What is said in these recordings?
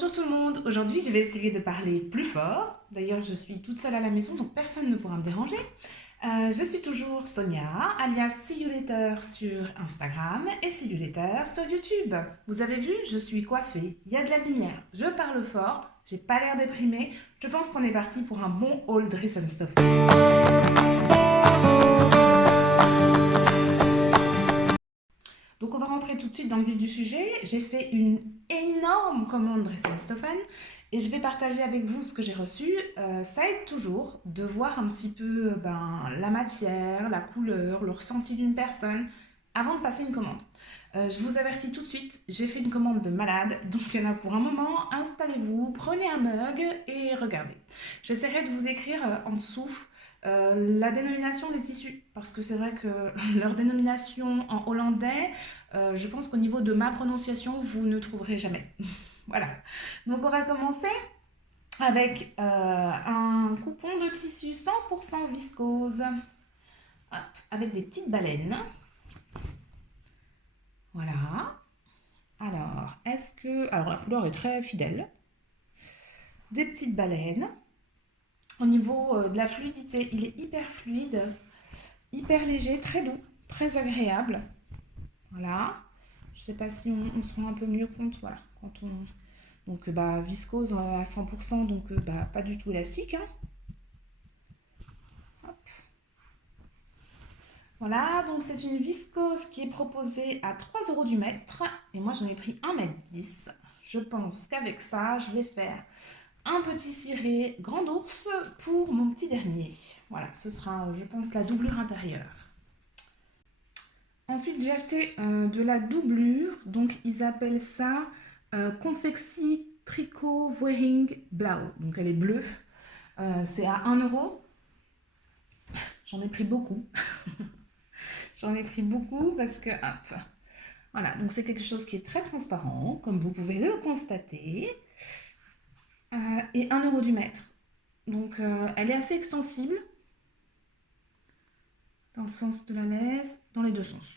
Bonjour tout le monde, aujourd'hui je vais essayer de parler plus fort. D'ailleurs je suis toute seule à la maison donc personne ne pourra me déranger. Je suis toujours Sonia, alias See You Later sur Instagram et See You Later sur YouTube. Vous avez vu, je suis coiffée, il y a de la lumière, je parle fort, j'ai pas l'air déprimée. Je pense qu'on est parti pour un bon haul Dress and Stuff. Donc on va rentrer tout de suite dans le vif du sujet. J'ai fait une énorme commande Dresden Stoffen et je vais partager avec vous ce que j'ai reçu. Ça aide toujours de voir un petit peu la matière, la couleur, le ressenti d'une personne avant de passer une commande. Je vous avertis tout de suite, j'ai fait une commande de malade, donc il y en a pour un moment. Installez-vous, prenez un mug et regardez. J'essaierai de vous écrire en dessous la dénomination des tissus, parce que c'est vrai que leur dénomination en hollandais, je pense qu'au niveau de ma prononciation, vous ne trouverez jamais. Voilà. Donc on va commencer avec un coupon de tissu 100% viscose. Hop, avec des petites baleines. Voilà. Alors, est-ce que... Alors, la couleur est très fidèle. Des petites baleines. Au niveau de la fluidité, il est hyper fluide, hyper léger, très doux, très agréable. Voilà. Je ne sais pas si on se rend un peu mieux compte, voilà, quand on... Donc viscose à 100%, donc pas du tout élastique. Hein. Hop. Voilà, donc c'est une viscose qui est proposée à 3 € du mètre. Et moi j'en ai pris 1,10 m. Je pense qu'avec ça, je vais faire un petit ciré grand ours pour mon petit dernier. Voilà, ce sera, je pense, la doublure intérieure. Ensuite, j'ai acheté de la doublure. Donc, ils appellent ça Confexi Tricot Wearing Blau. Donc, elle est bleue. C'est à 1 €. J'en ai pris beaucoup. J'en ai pris beaucoup parce que, hop, voilà. Donc, c'est quelque chose qui est très transparent, comme vous pouvez le constater. Et 1 € du mètre. Donc, elle est assez extensible dans le sens de la laisse, dans les deux sens.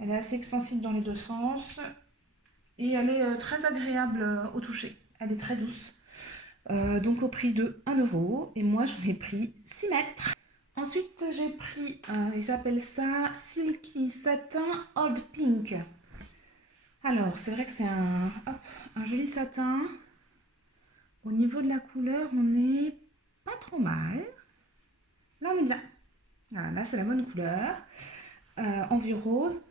Elle est assez extensible dans les deux sens. Et elle est très agréable au toucher. Elle est très douce. Donc au prix de 1 €. Et moi, j'en ai pris 6 mètres. Ensuite, j'ai pris, ils appellent ça Silky Satin Old Pink. Alors, c'est vrai que c'est un joli satin. Au niveau de la couleur, on est pas trop mal. Là, on est bien. Voilà, là, c'est la bonne couleur. En vieux rose.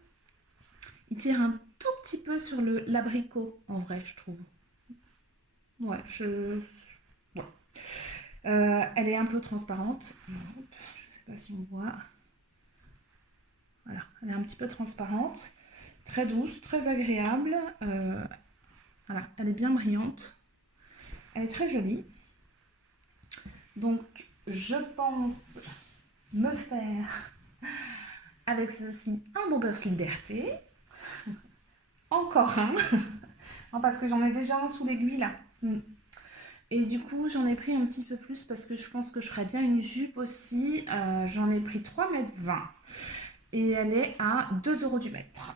Il tire un tout petit peu sur l'abricot, en vrai, je trouve. Ouais, ouais. Elle est un peu transparente. Je ne sais pas si on voit. Voilà, elle est un petit peu transparente. Très douce, très agréable. Voilà, elle est bien brillante. Elle est très jolie. Donc, je pense me faire avec ceci un Bombers Liberté. Encore un. Non, parce que j'en ai déjà un sous l'aiguille là. Et du coup, j'en ai pris un petit peu plus parce que je pense que je ferais bien une jupe aussi. J'en ai pris 3,20 m. Et elle est à 2 € du mètre.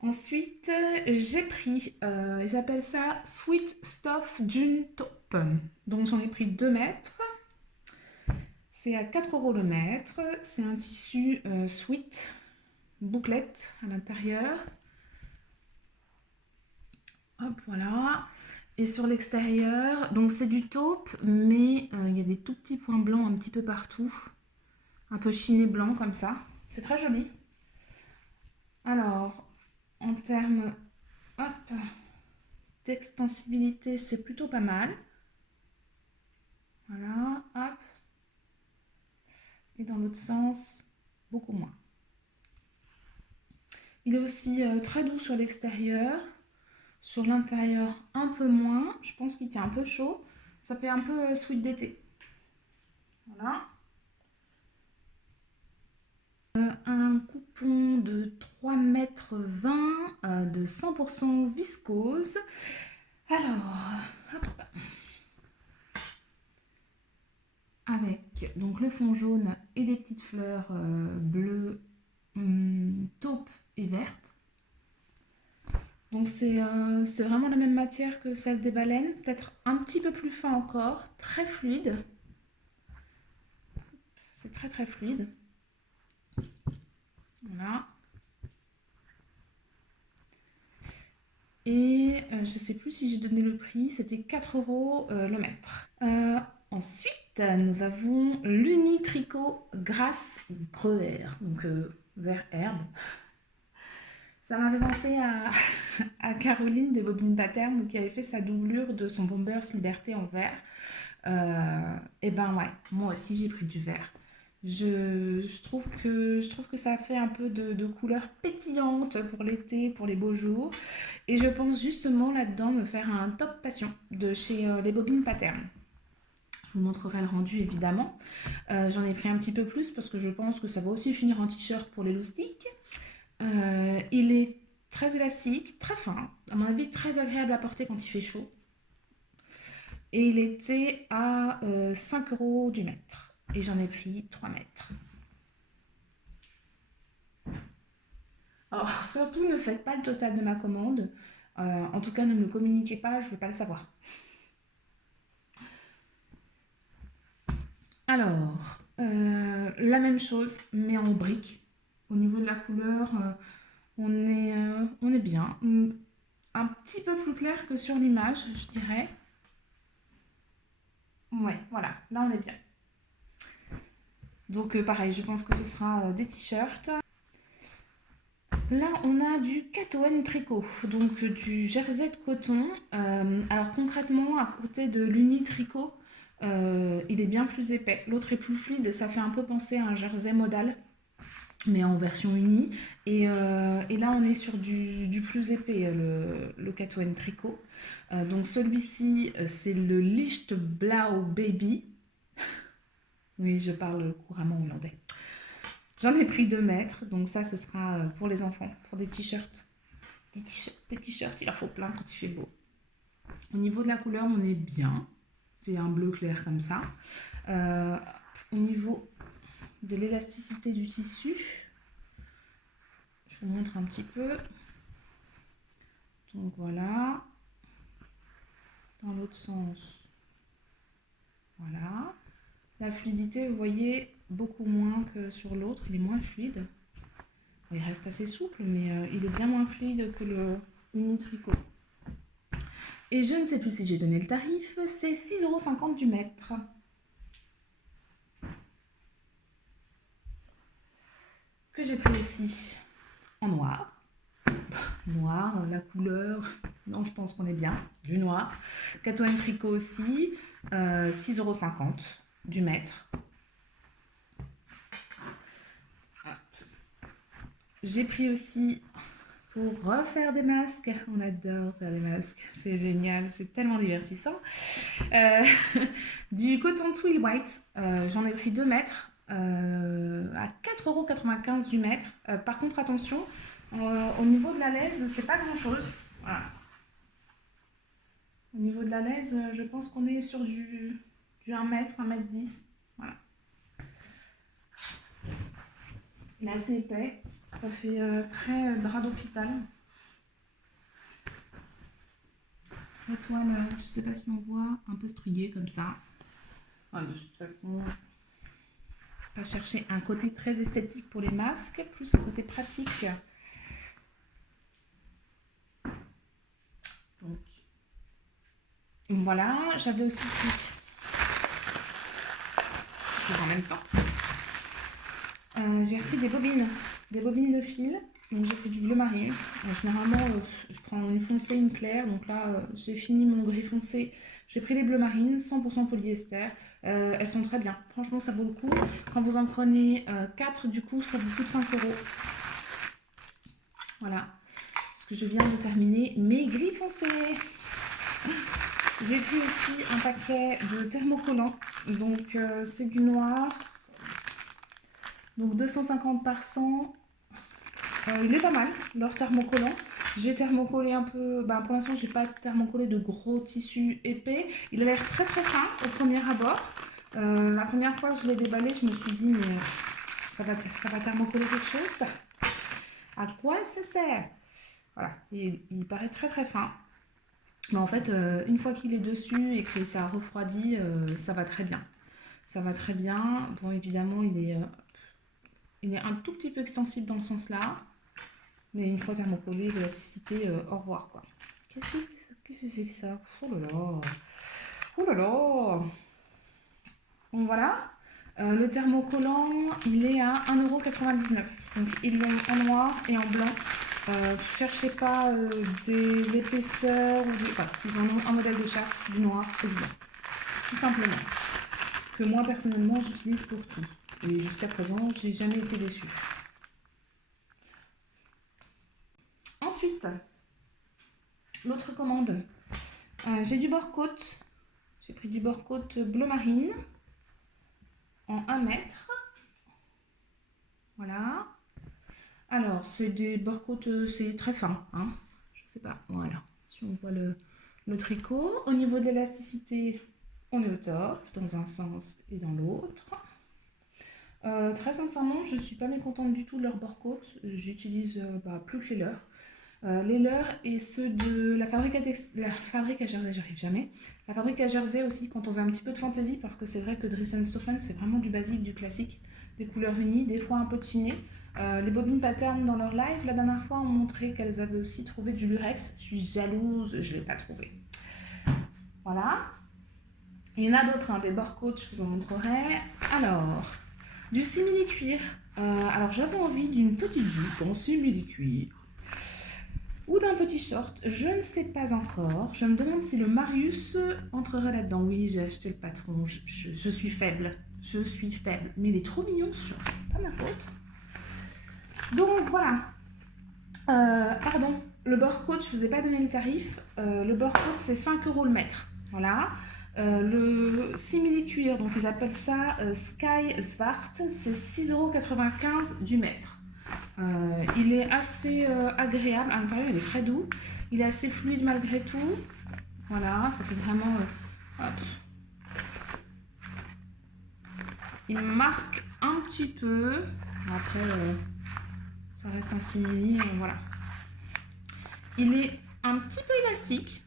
Ensuite, j'ai pris, ils appellent ça Sweet Stuff Dune Top. Donc j'en ai pris 2 mètres. C'est à 4 € le mètre. C'est un tissu sweet, bouclette à l'intérieur. Hop, voilà. Et sur l'extérieur, donc c'est du taupe, mais il y a des tout petits points blancs un petit peu partout. Un peu chiné blanc comme ça. C'est très joli. Alors, en termes d'extensibilité, c'est plutôt pas mal. Voilà, hop. Et dans l'autre sens, beaucoup moins. Il est aussi très doux sur l'extérieur. Sur l'intérieur, un peu moins. Je pense qu'il tient un peu chaud. Ça fait un peu sweat d'été. Voilà. Un coupon de 3,20 m de 100% viscose. Alors, hop. Avec donc le fond jaune et les petites fleurs bleues, taupe et vertes. Donc c'est vraiment la même matière que celle des baleines, peut-être un petit peu plus fin encore, très fluide. C'est très très fluide. Voilà. Et je ne sais plus si j'ai donné le prix, c'était 4 € le mètre. Ensuite, nous avons l'Unitricot Grasse Gruyère, donc vert herbe. Ça m'a fait penser à Caroline des Bobines Pattern qui avait fait sa doublure de son Bombers Liberté en vert. Et ben ouais, moi aussi j'ai pris du vert. Je trouve que ça fait un peu de couleur pétillante pour l'été, pour les beaux jours. Et je pense justement là-dedans me faire un top passion de chez les Bobines Pattern. Je vous montrerai le rendu évidemment. J'en ai pris un petit peu plus parce que je pense que ça va aussi finir en t-shirt pour les loustiques. Il est très élastique, très fin, à mon avis très agréable à porter quand il fait chaud. Et il était à 5 € du mètre. Et j'en ai pris 3 mètres. Alors surtout ne faites pas le total de ma commande. En tout cas ne me le communiquez pas, je ne veux pas le savoir. Alors, la même chose, mais en briques. Au niveau de la couleur, on est bien. Un petit peu plus clair que sur l'image, je dirais. Ouais, voilà, là on est bien. Donc pareil, je pense que ce sera des t-shirts. Là, on a du Catoën Tricot, donc du jersey de coton. Alors concrètement, à côté de l'Unitricot, il est bien plus épais. L'autre est plus fluide, ça fait un peu penser à un jersey modal, mais en version unie. Et là, on est sur du plus épais, le Catoën Tricot. Donc celui-ci, c'est le Lichtblau Baby. Oui, je parle couramment hollandais. J'en ai pris 2 mètres, donc ça, ce sera pour les enfants, pour des t-shirts. Des t-shirts, il en faut plein quand il fait beau. Au niveau de la couleur, on est bien. C'est un bleu clair comme ça. Au niveau de l'élasticité du tissu, je vous montre un petit peu. Donc voilà. Dans l'autre sens, voilà. La fluidité, vous voyez, beaucoup moins que sur l'autre. Il est moins fluide. Il reste assez souple, mais il est bien moins fluide que le Unitricot. Et je ne sais plus si j'ai donné le tarif, c'est 6,50 € du mètre. Que j'ai pris aussi en noir. Noir, la couleur, non, je pense qu'on est bien. Du noir. Catoën Tricot aussi, 6,50 € du mètre. J'ai pris aussi pour refaire des masques. On adore faire des masques, c'est génial, c'est tellement divertissant. Du coton twill white, j'en ai pris 2 mètres à 4,95 € du mètre. Par contre, attention, au niveau de la laise, c'est pas grand chose. Voilà. Au niveau de la laise, je pense qu'on est sur du 1 mètre, 1 mètre 10. Voilà. Il est assez épais. Ça fait très drap d'hôpital. La toile, je ne sais pas si on voit, un peu striée comme ça. Ah, de toute façon, pas chercher un côté très esthétique pour les masques, plus un côté pratique. Donc, voilà, j'avais aussi pris, je fais en même temps, j'ai repris des bobines de fil. Donc j'ai pris du bleu marine. Généralement, je prends une foncée, une claire. Donc là, j'ai fini mon gris foncé. J'ai pris les bleus marines, 100% polyester. Elles sont très bien. Franchement, ça vaut le coup. Quand vous en prenez 4, du coup, ça vous coûte 5 €. Voilà. Parce que je viens de terminer mes gris foncés. J'ai pris aussi un paquet de thermocollants. Donc c'est du noir. Donc 250 par 100. Il est pas mal, leur thermocollant. J'ai thermocollé un peu, pour l'instant j'ai pas thermocollé de gros tissu épais. Il a l'air très très fin au premier abord. La première fois que je l'ai déballé, je me suis dit mais ça va thermocoller quelque chose. À quoi ça sert? Voilà, il paraît très très fin. Mais en fait, une fois qu'il est dessus et que ça refroidit, ça va très bien. Ça va très bien. Bon, évidemment, il est un tout petit peu extensible dans ce sens-là. Mais une fois thermocollé, l'élasticité, au revoir, quoi. Qu'est-ce que c'est que ça? Oh là là. Oh là là. Donc voilà. Le thermocollant, il est à 1,99 €. Donc ils l'ont en noir et en blanc. Cherchez pas des épaisseurs ou des... Voilà, ils en ont un modèle de chaque, du noir et du blanc. Tout simplement. Que moi, personnellement, j'utilise pour tout. Et jusqu'à présent, j'ai jamais été déçue. Ensuite, l'autre commande. J'ai du beurre-côte. J'ai pris du beurre-côte bleu marine en 1 mètre. Voilà. Alors, c'est des beurre-côte, c'est très fin. Hein. Je sais pas, voilà. Si on voit le tricot. Au niveau de l'élasticité, on est au top, dans un sens et dans l'autre. Très sincèrement, je ne suis pas mécontente du tout de leur beurre-côte. J'utilise plus que les leurs. Les leurs et ceux de la fabrique à Jersey, j'arrive jamais. La fabrique à Jersey aussi, quand on veut un petit peu de fantaisie, parce que c'est vrai que Dresden-Stoffen, c'est vraiment du basique, du classique, des couleurs unies, des fois un peu de chiné. Les bobines pattern dans leur live, la dernière fois, ont montré qu'elles avaient aussi trouvé du lurex. Je suis jalouse, je ne l'ai pas trouvé. Voilà. Il y en a d'autres, hein, des beurre-côte, je vous en montrerai. Alors, du simili-cuir. Alors, j'avais envie d'une petite jupe en simili-cuir. Ou d'un petit short, je ne sais pas encore. Je me demande si le Marius entrerait là-dedans. Oui, j'ai acheté le patron. Je suis faible. Je suis faible. Mais il est trop mignon ce short. Pas ma faute. Donc voilà. Pardon. Le beurre-côte, je ne vous ai pas donné le tarif. Le beurre-côte, c'est 5 € le mètre. Voilà. Le simili-cuir, donc ils appellent ça Sky Zwart, c'est 6,95 € du mètre. Il est assez agréable, à l'intérieur il est très doux, il est assez fluide malgré tout, voilà, ça fait vraiment... hop. Il marque un petit peu, après ça reste un simili, voilà. Il est un petit peu élastique,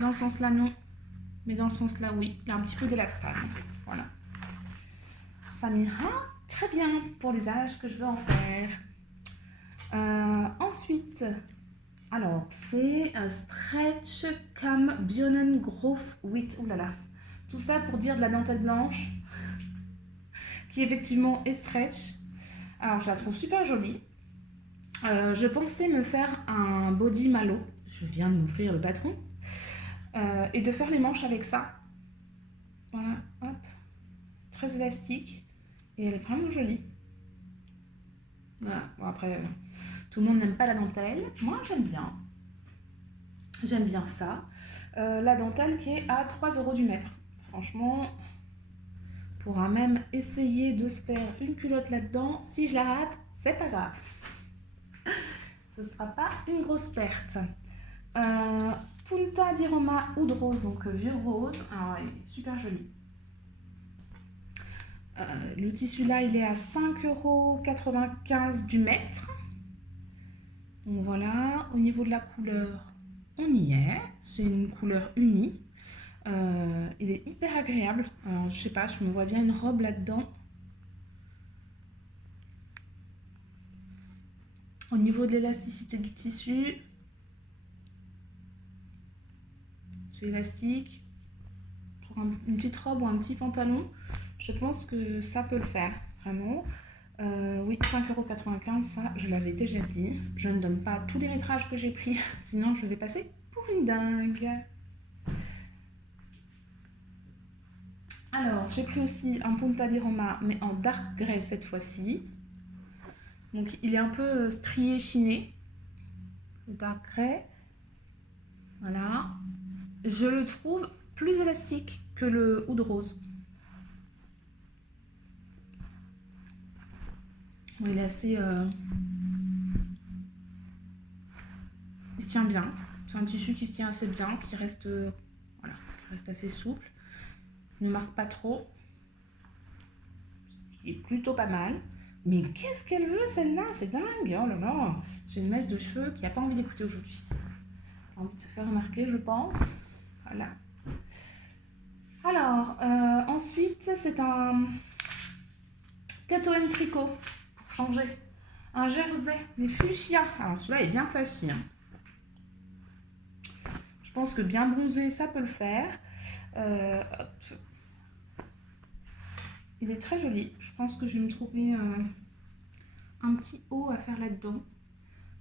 dans le sens là non, mais dans le sens là oui, il a un petit peu d'élastane, voilà. Ça m'ira très bien pour l'usage que je veux en faire. Ensuite, alors c'est un Stretch Cam Bionen Growth Wheat. Ouh là là, tout ça pour dire de la dentelle blanche qui effectivement est stretch. Alors je la trouve super jolie. Je pensais me faire un body malo. Je viens de m'offrir le patron. Et de faire les manches avec ça. Voilà, hop. Très élastique. Et elle est vraiment jolie. Voilà, bon après... tout le monde n'aime pas la dentelle. Moi, j'aime bien. J'aime bien ça. La dentelle qui est à 3 € du mètre. Franchement, on pourra même essayer de se faire une culotte là-dedans. Si je la rate, c'est pas grave. Ce sera pas une grosse perte. Punta di Roma Oud Rose, donc vieux rose. Alors, il est super joli. Le tissu là, il est à 5,95 € du mètre. Donc voilà, au niveau de la couleur, on y est. C'est une couleur unie. Il est hyper agréable. Alors, je sais pas, je me vois bien une robe là-dedans. Au niveau de l'élasticité du tissu, c'est élastique. Pour une petite robe ou un petit pantalon, je pense que ça peut le faire, vraiment. Oui, 5,95 €, ça, je l'avais déjà dit. Je ne donne pas tous les métrages que j'ai pris, sinon je vais passer pour une dingue. Alors, j'ai pris aussi un Punta di Roma, mais en dark grey cette fois-ci. Donc, il est un peu strié, chiné. Le dark grey. Voilà. Je le trouve plus élastique que le oud rose. Il est assez... il se tient bien. C'est un tissu qui se tient assez bien, qui reste, voilà, qui reste assez souple. Il ne marque pas trop. Il est plutôt pas mal. Mais qu'est-ce qu'elle veut celle-là? C'est dingue. Oh là là. J'ai une mèche de cheveux qui n'a pas envie d'écouter aujourd'hui. Envie de se faire remarquer, je pense. Voilà. Alors, ensuite, c'est un Kato & Tricot, pour changer. Un jersey, mais fuchsia. Alors, celui-là est bien flashy. Hein. Je pense que bien bronzé, ça peut le faire. Hop. Il est très joli. Je pense que je vais me trouver un petit haut à faire là-dedans.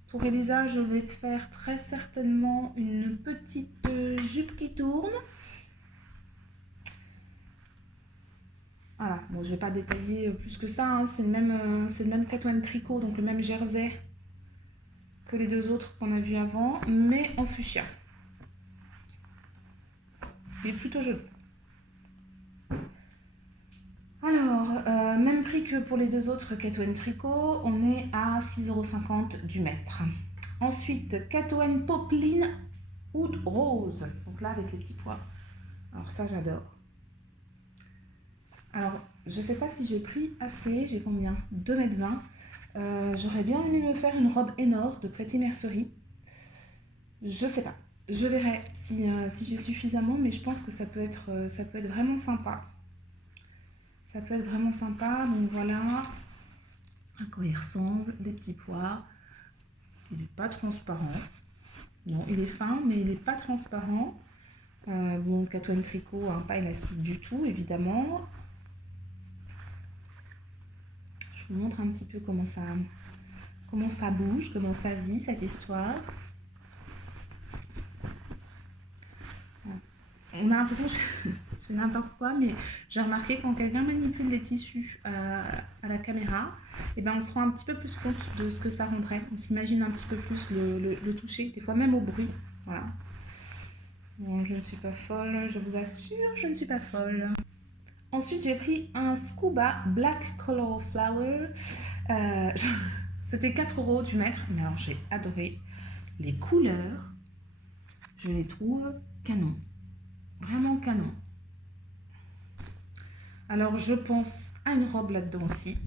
Pour Elisa, je vais faire très certainement une petite jupe qui tourne. Voilà, bon, je ne vais pas détailler plus que ça. Hein. C'est le même Kato & Tricot, donc le même jersey que les deux autres qu'on a vus avant, mais en fuchsia. Il est plutôt joli. Alors, même prix que pour les deux autres Kato & Tricot, on est à 6,50 € du mètre. Ensuite, Kato & Poplin Oud Rose. Donc là, avec les petits pois. Alors ça, j'adore. Alors, je ne sais pas si j'ai pris assez. J'ai combien? 2,20 m. J'aurais bien aimé me faire une robe Enor de Pretty Mercerie. Je sais pas. Je verrai si j'ai suffisamment, mais je pense que ça peut être vraiment sympa. Ça peut être vraiment sympa. Donc voilà à quoi il ressemble, les petits pois. Il n'est pas transparent. Non, il est fin, mais il n'est pas transparent. Bon, Kato & Tricot, hein, pas élastique du tout, évidemment. Je vous montre un petit peu comment ça bouge, comment ça vit, cette histoire. On a l'impression que je fais n'importe quoi, mais j'ai remarqué quand quelqu'un manipule les tissus à la caméra, et ben on se rend un petit peu plus compte de ce que ça rendrait. On s'imagine un petit peu plus le toucher, des fois même au bruit. Voilà. Bon, je ne suis pas folle, je vous assure, je ne suis pas folle. Ensuite, j'ai pris un Scuba Black Color Flower. C'était 4 € du mètre, mais alors j'ai adoré. Les couleurs, je les trouve canon. Vraiment canon. Alors, je pense à une robe là-dedans aussi.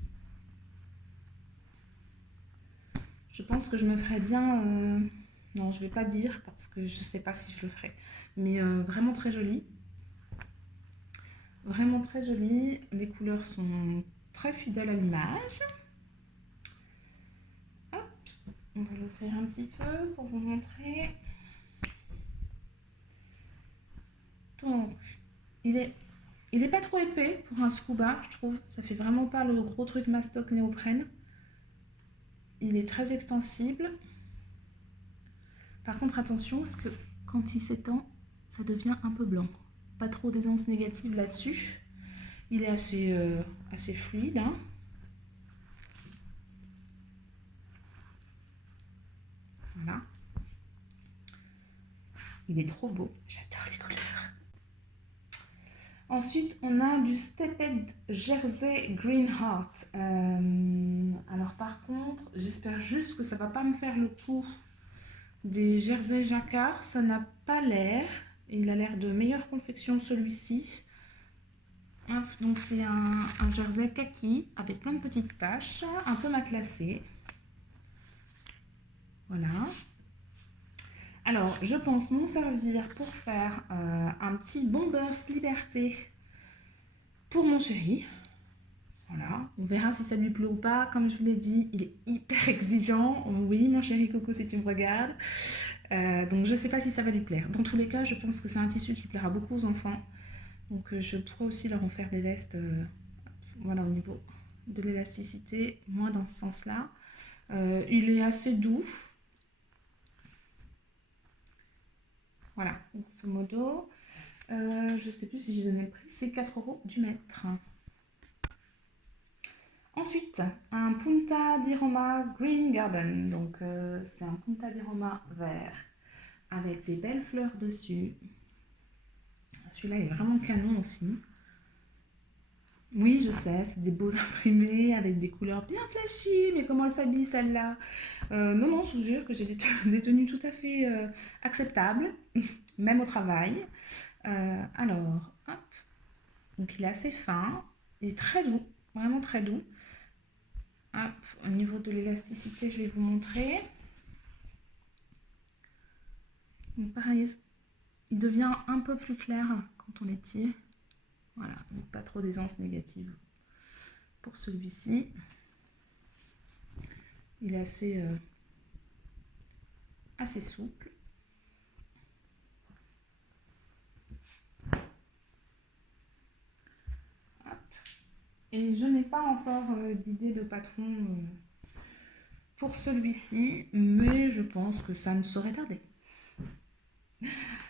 Je pense que je me ferais bien... Non, je ne vais pas dire parce que je ne sais pas si je le ferai. Mais vraiment très joli. Vraiment très joli. Les couleurs sont très fidèles à l'image. Hop, on va l'ouvrir un petit peu pour vous montrer. Donc, il est pas trop épais pour un scuba, je trouve. Ça fait vraiment pas le gros truc mastoc néoprène. Il est très extensible. Par contre, attention, parce que quand il s'étend, ça devient un peu blanc. Pas trop d'aisance négative là-dessus. Il est assez fluide. Hein. Voilà. Il est trop beau. J'adore les couleurs. Ensuite, on a du Stepped Jersey Green Heart. Alors par contre, j'espère juste que ça va pas me faire le coup des jerseys jacquard. Ça n'a pas l'air. Il a l'air de meilleure confection celui-ci. Donc c'est un jersey kaki avec plein de petites taches, un peu matelassé. Voilà. Alors, je pense m'en servir pour faire un petit Bombers Liberté pour mon chéri. Voilà, on verra si ça lui plaît ou pas. Comme je vous l'ai dit, il est hyper exigeant. Oui, mon chéri Coco, si tu me regardes. Donc, je ne sais pas si ça va lui plaire. Dans tous les cas, je pense que c'est un tissu qui plaira beaucoup aux enfants. Donc, je pourrais aussi leur en faire des vestes voilà, au niveau de l'élasticité, moins dans ce sens-là. Il est assez doux. Voilà, grosso modo. Je ne sais plus si j'ai donné le prix, c'est 4 € du mètre. Ensuite, un Punta di Roma Green Garden. Donc, c'est un Punta di Roma vert avec des belles fleurs dessus. Celui-là est vraiment canon aussi. Oui, je sais, c'est des beaux imprimés avec des couleurs bien flashy, mais comment elle s'habille celle-là? Non, je vous jure que j'ai des tenues tout à fait acceptables, même au travail. Alors, hop. Donc il est assez fin, il est très doux, vraiment très doux. Hop, au niveau de l'élasticité, je vais vous montrer. Donc pareil, il devient un peu plus clair quand on l'étire. Voilà, donc pas trop d'aisance négative pour celui-ci. Il est assez souple. Hop. Et je n'ai pas encore d'idée de patron pour celui-ci, mais je pense que ça ne saurait tarder.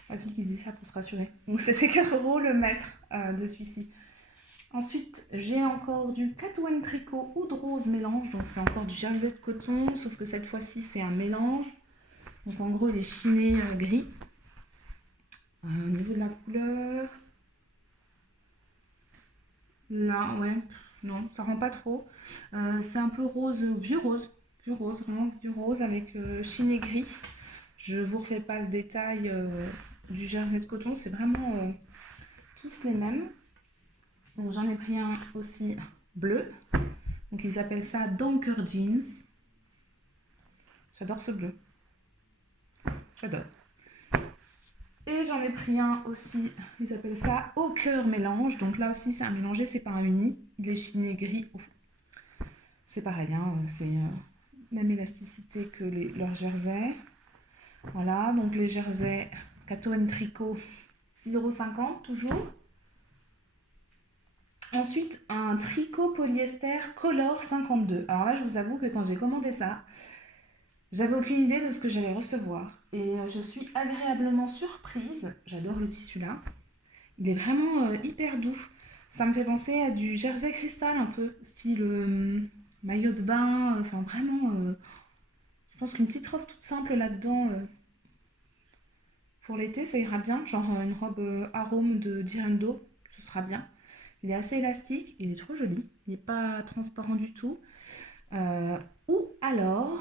Ma fille qui dit ça pour se rassurer. Donc c'était 4 € le mètre de celui-ci. Ensuite, j'ai encore du Catoine Tricot Oud Rose mélange. Donc c'est encore du jersey de coton, sauf que cette fois-ci c'est un mélange. Donc en gros il est chiné gris. Au niveau de la couleur, là ouais, non ça rend pas trop. C'est un peu rose, vieux rose, vraiment vieux rose avec chiné gris. Je vous refais pas le détail du jersey de coton, c'est vraiment tous les mêmes. Donc j'en ai pris un aussi bleu, donc ils appellent ça Dunker Jeans. J'adore ce bleu, j'adore. Et j'en ai pris un aussi, ils appellent ça Au cœur mélange, donc là aussi c'est un mélangé, c'est pas un uni, il est chiné gris au fond. C'est pareil, hein, c'est même élasticité que leurs jerseys. Voilà, donc les jerseys Catoine Tricot 6,50 € toujours. Ensuite, un tricot polyester Color 52. Alors là, je vous avoue que quand j'ai commandé ça, j'avais aucune idée de ce que j'allais recevoir. Et je suis agréablement surprise. J'adore le tissu là. Il est vraiment hyper doux. Ça me fait penser à du jersey cristal un peu, style maillot de bain. Enfin vraiment, je pense qu'une petite robe toute simple là-dedans, pour l'été, ça ira bien. Genre une robe arôme de Direndo, ce sera bien. Il est assez élastique, il est trop joli, il n'est pas transparent du tout. Ou alors,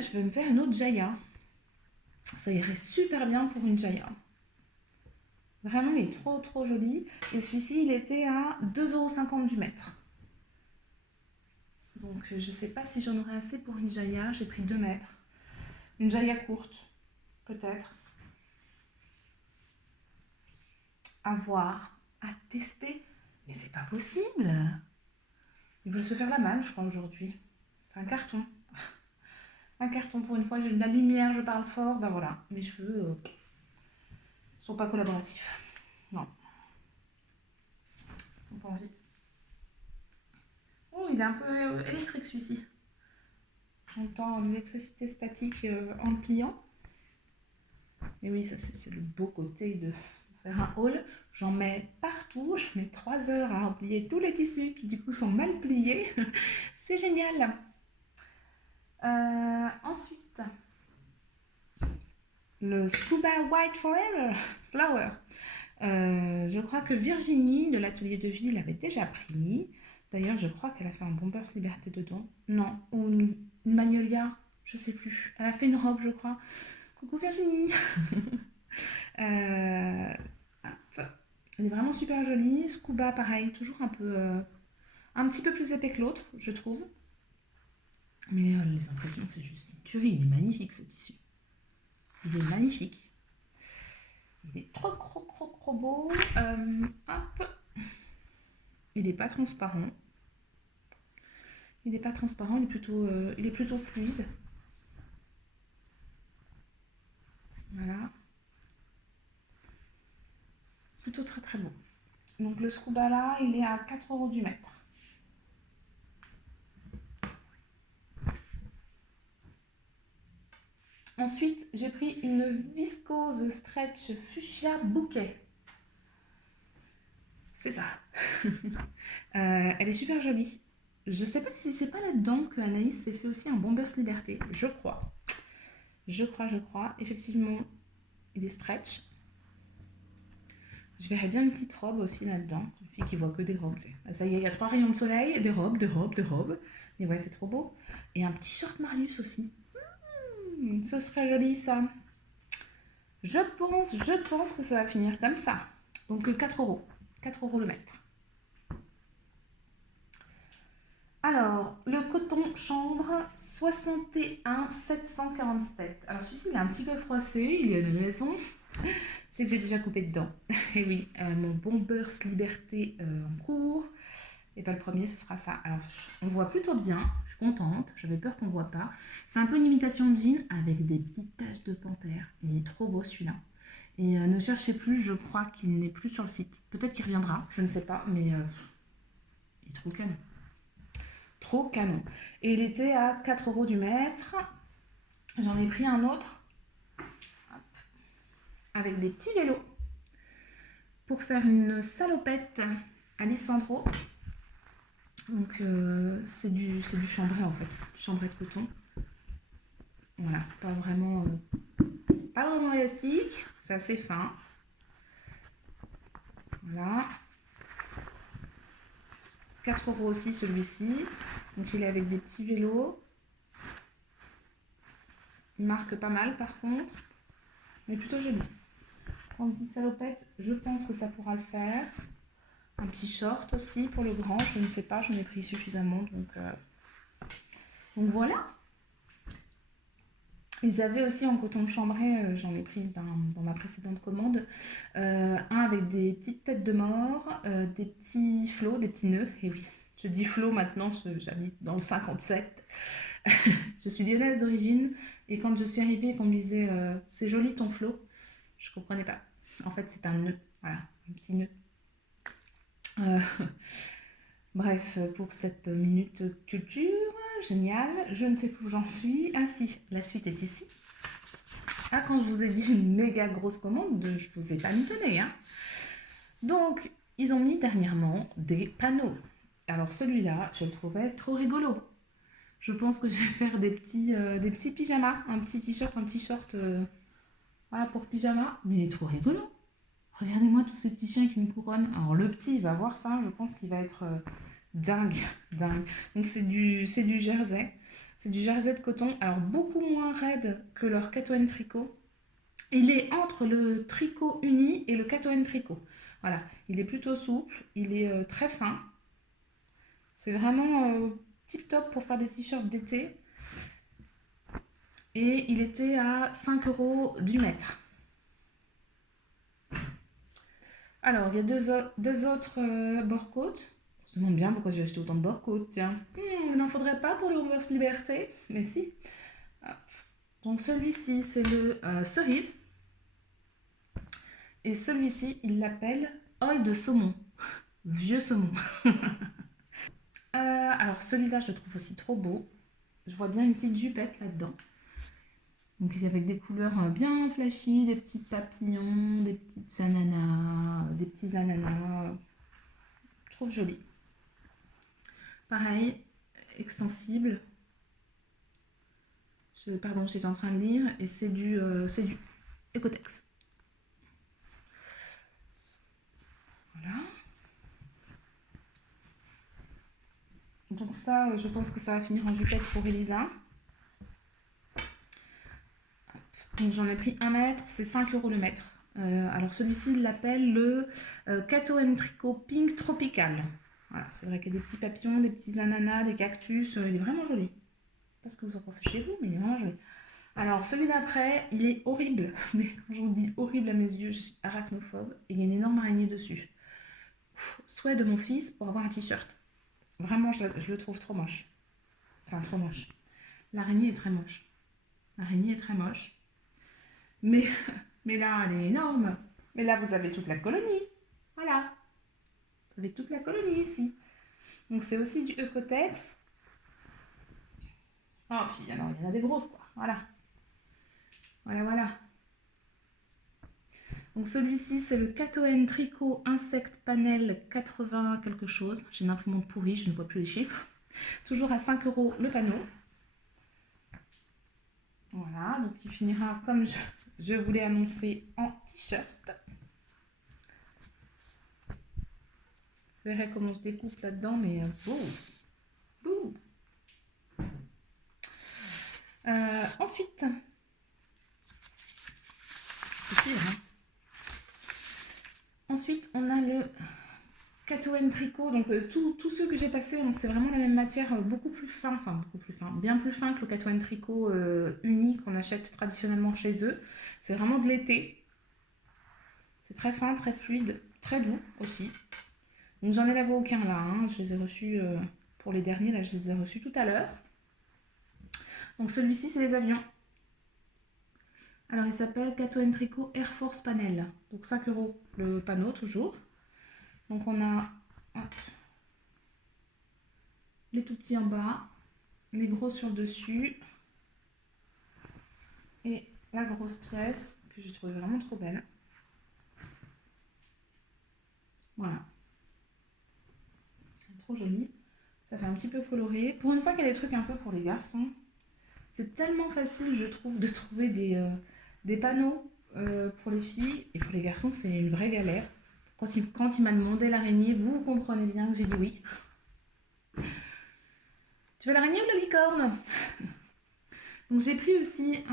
je vais me faire une autre Jaya. Ça irait super bien pour une Jaya. Vraiment, il est trop joli. Et celui-ci, il était à 2,50 € du mètre. Donc, je ne sais pas si j'en aurai assez pour une Jaya. J'ai pris 2 mètres. Une Jaya courte, peut-être. À voir, à tester. Mais c'est pas possible. Ils veulent se faire la malle, je crois, aujourd'hui. C'est un carton. Un carton pour une fois. J'ai de la lumière, je parle fort. Ben voilà, mes cheveux sont pas collaboratifs. Non. Ils n'ont pas envie. Oh, il est un peu électrique celui-ci. J'entends l'électricité statique en le pliant. Et oui, ça c'est le beau côté de faire un haul. J'en mets partout, je mets 3 heures à plier tous les tissus qui du coup sont mal pliés. C'est génial. Ensuite, le Scuba White Forever Flower. Je crois que Virginie de l'atelier de vie l'avait déjà pris. D'ailleurs, je crois qu'elle a fait un Bombers Liberté dedans. Non, ou une Magnolia, je sais plus. Elle a fait une robe, je crois. Coucou Virginie. Elle est vraiment super jolie. Scuba, pareil, toujours un petit peu plus épais que l'autre, je trouve. Mais les impressions, c'est juste une tuerie. Il est magnifique ce tissu. Il est magnifique. Il est trop beau. Hop. Il n'est pas transparent. Il est plutôt fluide. Voilà. Plutôt très beau. Donc le Scuba là, il est à 4 € du mètre. Ensuite, j'ai pris une viscose stretch fuchsia bouquet. C'est ça. Elle est super jolie. Je sais pas si c'est pas là-dedans que Anaïs s'est fait aussi un Bombers Liberté. Je crois. Effectivement, il est stretch. Je verrais bien une petite robe aussi là-dedans. Une fille qui voit que des robes. Ça y est, il y a 3 rayons de soleil, des robes. Et ouais, c'est trop beau. Et un petit short Marius aussi. Ce serait joli ça. Je pense que ça va finir comme ça. Donc 4 €. 4 € le mètre. Alors, le coton chambre 61 747. Alors celui-ci il est un petit peu froissé, il y a une raison, c'est que j'ai déjà coupé dedans. Et oui, mon Bombers Liberté en cours. Et pas le premier, ce sera ça. Alors on voit plutôt bien, je suis contente, j'avais peur qu'on ne voit pas. C'est un peu une imitation de jean avec des petites taches de panthère. Il est trop beau celui-là. Et ne cherchez plus, je crois qu'il n'est plus sur le site. Peut-être qu'il reviendra, je ne sais pas, mais il est trop canon. Trop canon. Et il était à 4 € du mètre. J'en ai pris un autre hop, avec des petits vélos pour faire une salopette à Lissandro. Donc c'est du chambray en fait, chambray de coton. Voilà, pas vraiment élastique, c'est assez fin. Voilà. 4 € aussi celui-ci. Donc il est avec des petits vélos. Il marque pas mal par contre. Mais plutôt joli. Pour une petite salopette, je pense que ça pourra le faire. Un petit short aussi pour le grand, je ne sais pas, j'en ai pris suffisamment. Donc voilà. Ils avaient aussi en coton de chambray, j'en ai pris dans ma précédente commande, un avec des petites têtes de mort, des petits flots, des petits nœuds. Et oui, je dis flots maintenant, j'habite dans le 57. Je suis lyonnaise d'origine et quand je suis arrivée, qu'on me disait c'est joli ton flot, je ne comprenais pas. En fait, c'est un nœud, voilà, un petit nœud. Bref, pour cette minute culture, génial, je ne sais plus où j'en suis. Ah si, la suite est ici. Ah, quand je vous ai dit une méga grosse commande, je vous ai pas mitonné, hein. Donc, ils ont mis dernièrement des panneaux. Alors celui-là, je le trouvais trop rigolo. Je pense que je vais faire des petits pyjamas, un petit t-shirt, un petit short, voilà, pour pyjama. Mais il est trop rigolo. Regardez-moi tous ces petits chiens avec une couronne. Alors le petit, il va voir ça, je pense qu'il va être dingue, dingue. Donc c'est du jersey. C'est du jersey de coton. Alors beaucoup moins raide que leur Catoen tricot. Il est entre le tricot uni et le Catoen tricot. Voilà, il est plutôt souple, il est très fin. C'est vraiment tip top pour faire des t-shirts d'été. Et il était à 5 € du mètre. Alors, il y a deux autres bord-côtes. On se demande bien pourquoi j'ai acheté autant de bord-côtes, tiens. Il n'en faudrait pas pour le Bombers Liberté, mais si. Hop. Donc celui-ci, c'est le cerise. Et celui-ci, il l'appelle Old Saumon. Vieux saumon. Alors celui-là, je le trouve aussi trop beau. Je vois bien une petite jupette là-dedans. Donc avec des couleurs bien flashy, des petits papillons, des petites ananas, des petits ananas. Je trouve joli. Pareil, extensible. Pardon, j'étais en train de lire et c'est du Ecotex. Voilà. Donc ça, je pense que ça va finir en jupette pour Elisa. Donc j'en ai pris 1 mètre, c'est 5 € le mètre. Alors celui-ci, il l'appelle le Catoen Tricot Pink Tropical. Voilà, c'est vrai qu'il y a des petits papillons, des petits ananas, des cactus. Il est vraiment joli. Je sais pas ce que vous en pensez chez vous, mais il est vraiment joli. Alors celui d'après, il est horrible. Mais quand je vous dis horrible à mes yeux, je suis arachnophobe. Et il y a une énorme araignée dessus. Souhait de mon fils pour avoir un t-shirt. Vraiment, je le trouve trop moche. Enfin, trop moche. L'araignée est très moche. L'araignée est très moche. Mais là, elle est énorme. Mais là, vous avez toute la colonie. Voilà. Vous avez toute la colonie ici. Donc, c'est aussi du Ecotex. Oh, puis alors, il y en a des grosses, quoi. Voilà. Voilà, voilà. Donc, celui-ci, c'est le Catoen Tricot Insect Panel 80 quelque chose. J'ai une imprimante pourrie, je ne vois plus les chiffres. Toujours à 5 € le panneau. Voilà, donc il finira comme je vous l'ai annoncé en t-shirt. Vous verrez comment je découpe là-dedans, mais boum, boum. Ensuite, faut suivre, hein. Ensuite, on a le Kato Tricot, donc tous ceux que j'ai passés, hein, c'est vraiment la même matière, beaucoup plus fin, enfin beaucoup plus fin, bien plus fin que le Kato Tricot uni qu'on achète traditionnellement chez eux. C'est vraiment de l'été. C'est très fin, très fluide, très doux aussi. Donc j'en ai lavé aucun là, hein. Je les ai reçus pour les derniers, là je les ai reçus tout à l'heure. Donc celui-ci c'est les avions. Alors il s'appelle Kato Tricot Air Force Panel. Donc 5 € le panneau toujours. Donc on a hop, les tout petits en bas, les gros sur le dessus et la grosse pièce que j'ai trouvé vraiment trop belle. Voilà. Trop joli. Ça fait un petit peu coloré. Pour une fois qu'il y a des trucs un peu pour les garçons, c'est tellement facile, je trouve, de trouver des panneaux pour les filles. Et pour les garçons, c'est une vraie galère. Quand il m'a demandé l'araignée, vous comprenez bien que j'ai dit oui. Tu veux l'araignée ou la licorne? Donc j'ai pris aussi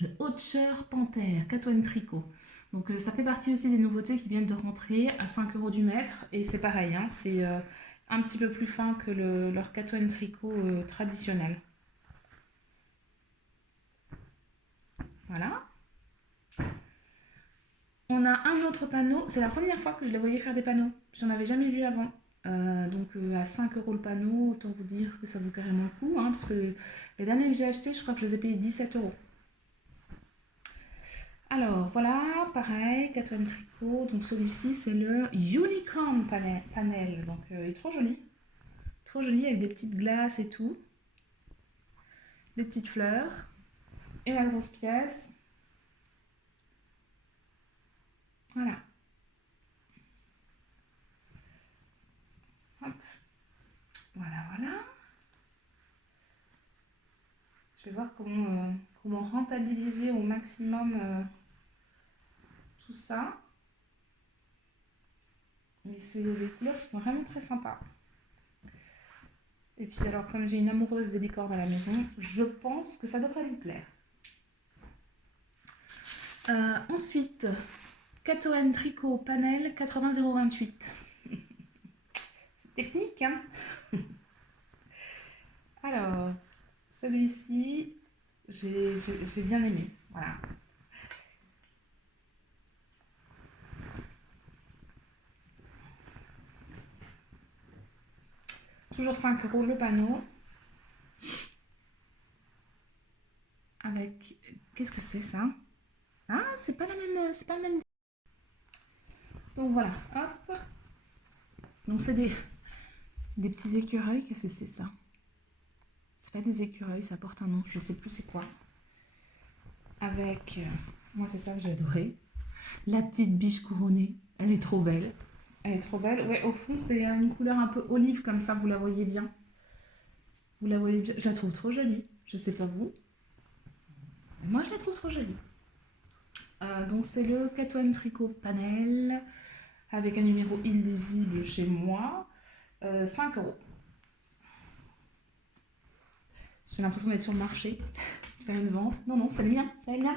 le Hotcher Panther, Kato Tricot. Donc ça fait partie aussi des nouveautés qui viennent de rentrer à 5 € du mètre. Et c'est pareil, hein, c'est un petit peu plus fin que leur Kato Tricot traditionnel. Voilà. On a un autre panneau. C'est la première fois que je les voyais faire des panneaux. J'en avais jamais vu avant. Donc à 5 € le panneau, autant vous dire que ça vaut carrément le coup. Hein, parce que les derniers que j'ai achetés, je crois que je les ai payés 17 €. Alors voilà, pareil, Kato Tricot. Donc celui-ci, c'est le Unicorn Panel. Donc il est trop joli. Trop joli avec des petites glaces et tout. Des petites fleurs. Et la grosse pièce. Voilà. Hop. Voilà, voilà. Je vais voir comment rentabiliser au maximum tout ça. Mais les couleurs sont vraiment très sympas. Et puis alors, comme j'ai une amoureuse des licornes à la maison, je pense que ça devrait lui plaire. Ensuite, Kato Tricot Panel 80028. C'est technique, hein? Alors, celui-ci, j'ai bien aimé. Voilà. Toujours 5 € le panneau. Avec... Qu'est-ce que c'est ça? Ah, c'est pas le même. Donc voilà, hop. Donc c'est des petits écureuils. Qu'est-ce que c'est ça? C'est pas des écureuils, ça porte un nom. Je sais plus c'est quoi. Avec... moi, c'est ça que j'ai adoré. La petite biche couronnée. Elle est trop belle. Elle est trop belle. Ouais, au fond, c'est une couleur un peu olive comme ça. Vous la voyez bien. Vous la voyez bien. Je la trouve trop jolie. Je sais pas vous. Mais moi, je la trouve trop jolie. Donc c'est le Kato Tricot Panel avec un numéro illisible chez moi. 5 €. J'ai l'impression d'être sur le marché, faire une vente. Non, non, c'est le mien, c'est le mien.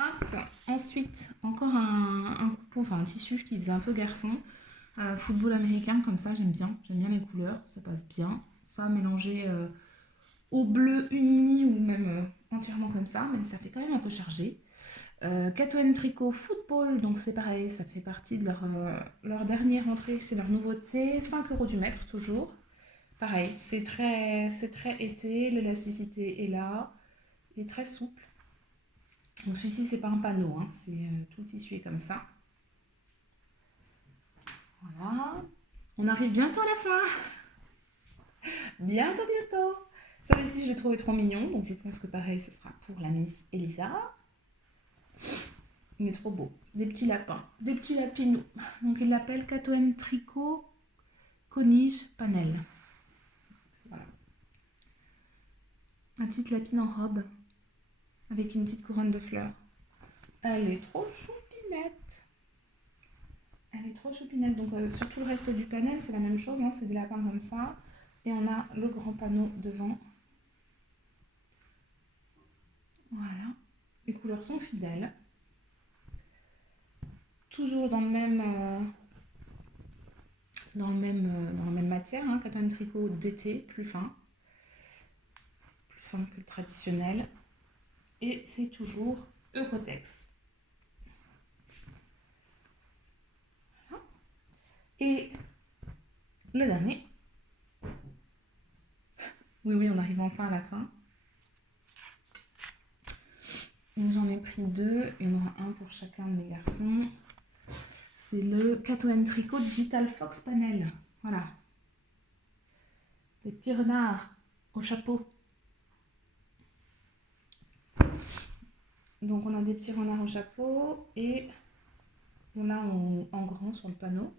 Hop. Ensuite, encore un coupon, enfin un tissu qui faisait un peu garçon. Football américain, comme ça, j'aime bien. J'aime bien les couleurs, ça passe bien. Ça mélangé au bleu uni ou même entièrement comme ça, mais ça fait quand même un peu chargé. Kato Tricot Football, donc c'est pareil, ça fait partie de leur dernière entrée, c'est leur nouveauté, 5 € du mètre toujours. Pareil, c'est très été, l'élasticité est là, il est très souple. Donc celui-ci, c'est pas un panneau, hein, c'est tout le tissu est comme ça. Voilà. On arrive bientôt à la fin. Bientôt, bientôt. Celui-ci, je l'ai trouvé trop mignon, donc je pense que pareil, ce sera pour la Miss Elisa. Il est trop beau. Des petits lapins, des petits lapinous. Donc il l'appelle Kato Tricot Conige Panel. Voilà. Ma petite lapine en robe avec une petite couronne de fleurs. Elle est trop choupinette. Elle est trop choupinette. Donc sur tout le reste du panel, c'est la même chose. Hein, c'est des lapins comme ça. Et on a le grand panneau devant. Voilà. Les couleurs sont fidèles. toujours dans la même matière, hein, coton tricot d'été, plus fin que le traditionnel. Et c'est toujours Eurotex. Voilà. Et le dernier. Oui, on arrive enfin à la fin. J'en ai pris deux, il y en aura un pour chacun de mes garçons. C'est le Coton Tricot Digital Fox Panel. Voilà. Des petits renards au chapeau. Donc on a des petits renards au chapeau et on a en grand sur le panneau.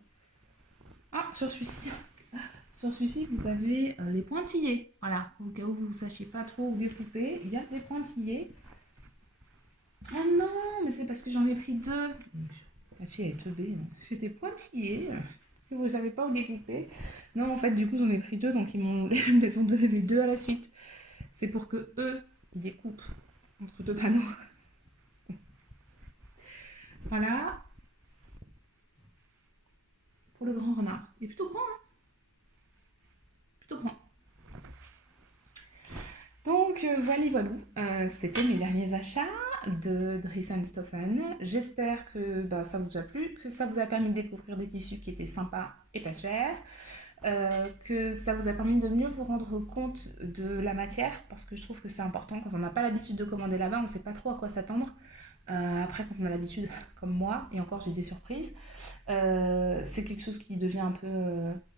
Ah, sur celui-ci, vous avez les pointillés. Voilà, au cas où vous ne sachiez pas trop où découper, il y a des pointillés. Ah non, mais c'est parce que j'en ai pris deux. La fille est teubée. C'était pointillés. Si vous ne savez pas où découper. Non, en fait, du coup, j'en ai pris deux, donc ils m'ont donné les deux à la suite. C'est pour que eux, ils découpent entre deux panneaux. Voilà. Pour le grand renard. Il est plutôt grand, hein? Plutôt grand. Donc, voilà. C'était mes derniers achats de Dries & Stoffen. J'espère que ça vous a plu, que ça vous a permis de découvrir des tissus qui étaient sympas et pas chers. Que ça vous a permis de mieux vous rendre compte de la matière, parce que je trouve que c'est important. Quand on n'a pas l'habitude de commander là-bas, on ne sait pas trop à quoi s'attendre. Après, quand on a l'habitude, comme moi, et encore j'ai des surprises, c'est quelque chose qui devient un peu,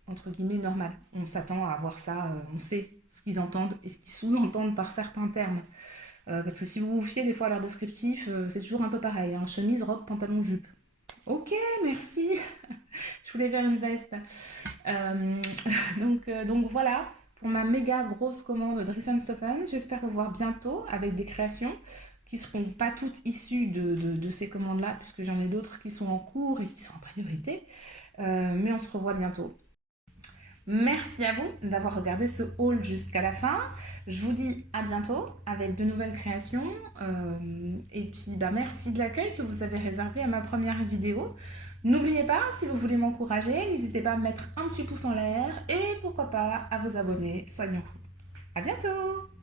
entre guillemets, normal. On s'attend à voir ça, on sait ce qu'ils entendent et ce qu'ils sous-entendent par certains termes. Parce que si vous vous fiez des fois à leur descriptif, c'est toujours un peu pareil, hein. Chemise, robe, pantalon, jupe. Ok, merci. Je voulais faire une veste. Euh, donc voilà, pour ma méga grosse commande de Dries & Stoffen. J'espère vous voir bientôt avec des créations qui ne seront pas toutes issues de ces commandes-là, puisque j'en ai d'autres qui sont en cours et qui sont en priorité. Mais on se revoit bientôt. Merci à vous d'avoir regardé ce haul jusqu'à la fin. Je vous dis à bientôt avec de nouvelles créations. Et puis merci de l'accueil que vous avez réservé à ma première vidéo. N'oubliez pas, si vous voulez m'encourager, n'hésitez pas à mettre un petit pouce en l'air et pourquoi pas à vous abonner. Soignons-vous. À bientôt!